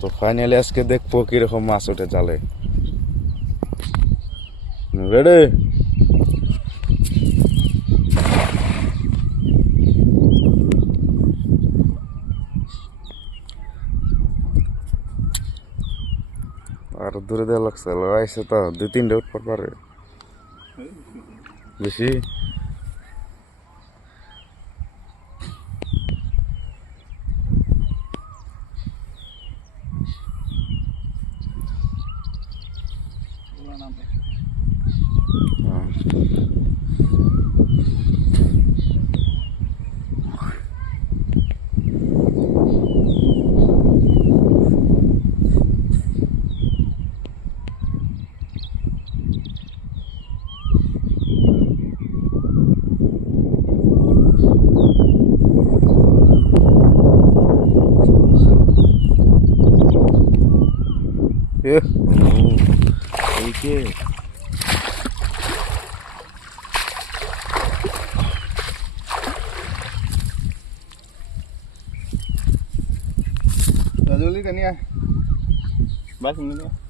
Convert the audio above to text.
তো ফাইনালি আজকে দেখবো কিরকম মাছ ওঠে জালে। রেডি? আর দূরে দেওয়া লাগছে, লাগাইছে তো 2-3 উঠতে পারে বেশি। এই যে Rồi đi cái này. Bác mình đi.